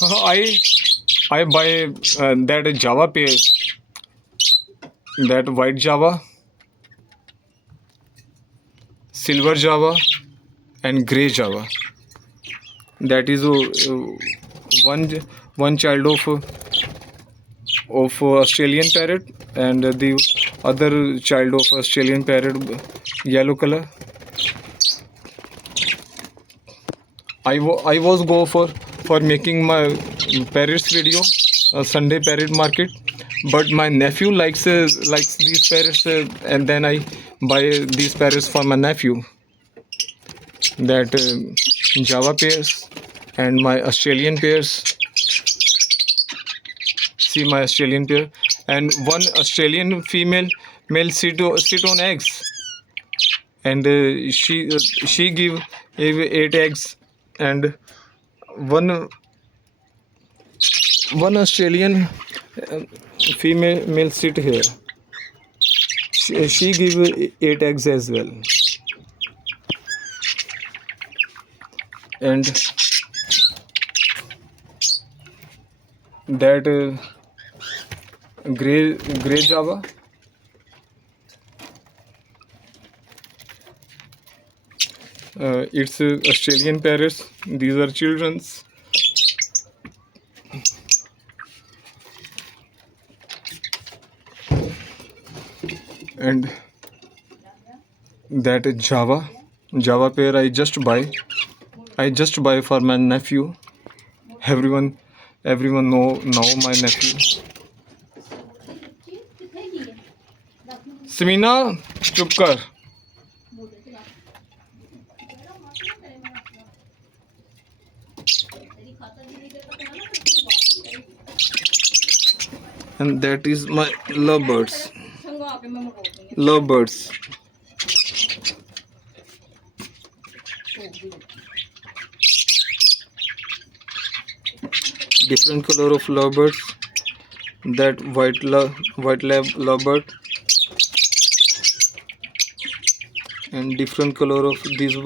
I buy that Java pair, that white Java, silver Java, and gray Java. That is one one child of Australian parrot, and the other child of Australian parrot, yellow color. I was go for making my parrots video, Sunday parrot market, but my nephew likes these parrots, and then I buy these parrots for my nephew. That Java pairs and my Australian pairs. See my Australian pair, and one Australian female male sit on eggs, and she give 8 eggs, and one one Australian uh, female male sit here. She give 8 eggs as well, and that gray Java. It's Australian parrots. These are children's. And that Java pair I just buy for my nephew. Everyone know my nephew. Samina, चुप कर. And that is my lovebirds. Lovebirds. Different color of lovebirds. That white lab lovebird, and different color of these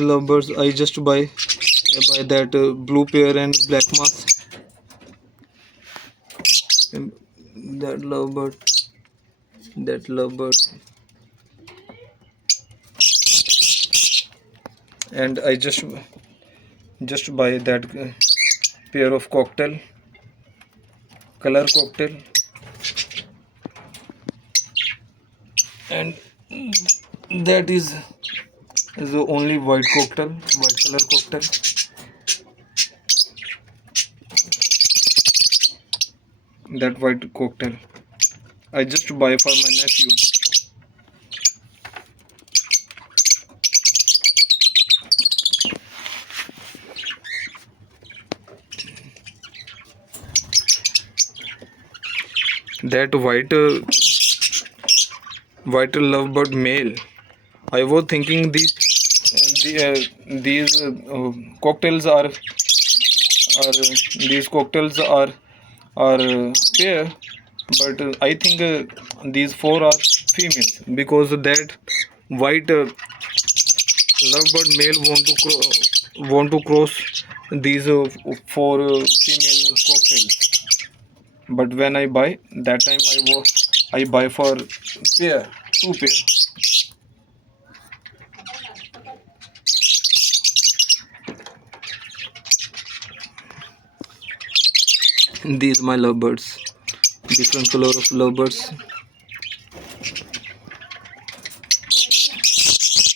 lovebirds. I just buy that blue pair and black mask. And that lovebird, and I just buy that pair of color cocktail, and that is the only white color cocktail. That white cocktail I just buy for my nephew. That white lovebird male. I was thinking these cocktails are pair, but I think these 4 are females, because that white lovebird male want to cross these 4 female cocktails. But when I buy that time, I buy for 2 pair. These my lovebirds, different color of lovebirds.